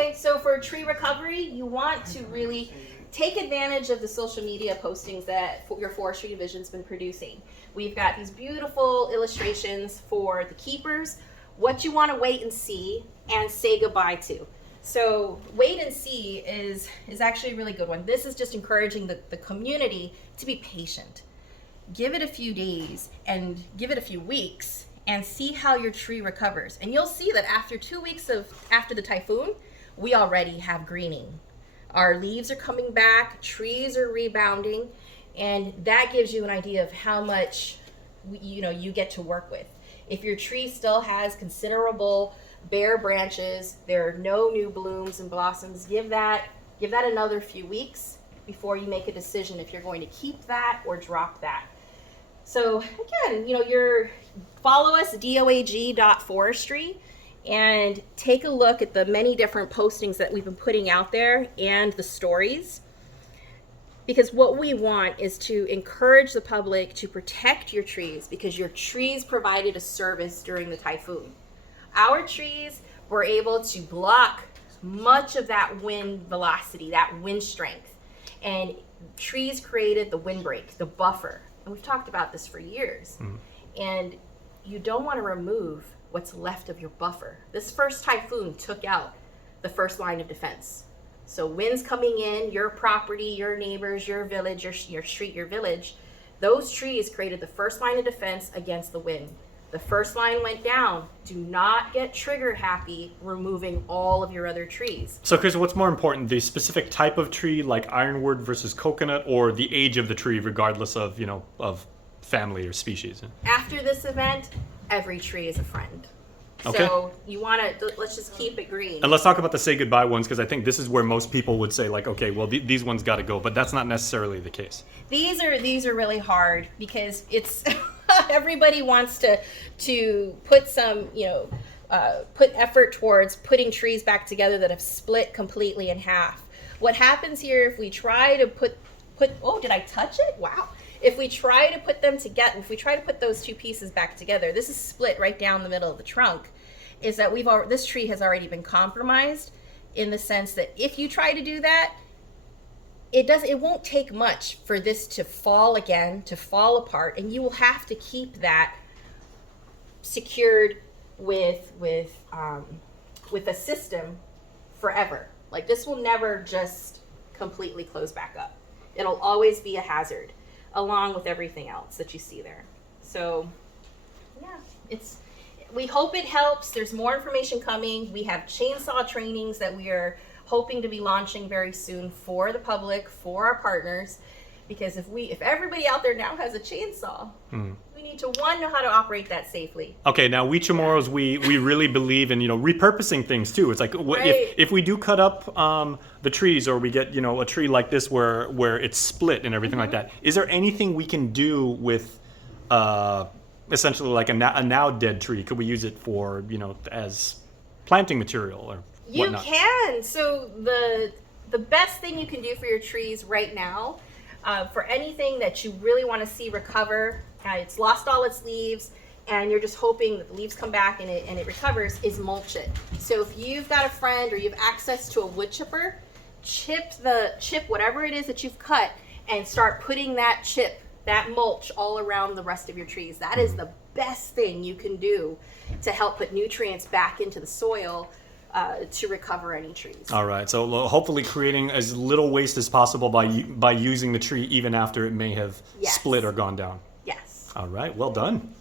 Okay, so for tree recovery, you want to really take advantage of the social media postings that your Forestry Division's been producing. We've got these beautiful illustrations for the keepers, what you want to wait and see and say goodbye to. So wait and see is actually a really good one. This is just encouraging the community to be patient. Give it a few days and give it a few weeks and see how your tree recovers. And you'll see that after 2 weeks after the typhoon, we already have greening. Our leaves are coming back, trees are rebounding, and that gives you an idea of how much you get to work with. If your tree still has considerable bare branches, there are no new blooms and blossoms, give that another few weeks before you make a decision if you're going to keep that or drop that. So again, follow us doag.forestry and take a look at the many different postings that we've been putting out there and the stories. Because what we want is to encourage the public to protect your trees, because your trees provided a service during the typhoon. Our trees were able to block much of that wind velocity, that wind strength. And trees created the windbreak, the buffer. And we've talked about this for years. And you don't want to remove what's left of your buffer. This first typhoon took out the first line of defense. So winds coming in, your property, your neighbors, your village, your street, your village, those trees created the first line of defense against the wind. The first line went down. Do not get trigger happy removing all of your other trees. So Chris, what's more important, the specific type of tree like ironwood versus coconut, or the age of the tree regardless of, of family or species? After this event, every tree is a friend. Okay. So you want to, let's just keep it green. And let's talk about the say goodbye ones, because I think this is where most people would say like, okay, well these ones got to go, but that's not necessarily the case. These are really hard because it's everybody wants to put some put effort towards putting trees back together that have split completely in half. What happens here if we try to put oh, did I touch it? Wow. If we try to put them together, if we try to put those two pieces back together, this is split right down the middle of the trunk, is that this tree has already been compromised, in the sense that if you try to do that, it won't take much for this to fall again, to fall apart, and you will have to keep that secured with a system forever. Like, this will never just completely close back up. It'll always be a hazard, along with everything else that you see there. So yeah, we hope it helps. There's more information coming. We have chainsaw trainings that we are hoping to be launching very soon for the public, for our partners, because if everybody out there now has a chainsaw, we need to know how to operate that safely. Okay, now we Chamorros, we really believe in repurposing things too. It's like Right. if we do cut up the trees, or we get a tree like this where it's split and everything like that, is there anything we can do with essentially like a now dead tree? Could we use it for as planting material or whatnot? You can. So the best thing you can do for your trees right now, for anything that you really want to see recover, it's lost all its leaves, and you're just hoping that the leaves come back and it recovers, is mulch it. So if you've got a friend or you have access to a wood chipper, chip whatever it is that you've cut and start putting that mulch all around the rest of your trees. That is the best thing you can do to help put nutrients back into the soil to recover any trees. All right, so hopefully creating as little waste as possible by using the tree even after it may have Yes. split or gone down. Yes. All right, well done.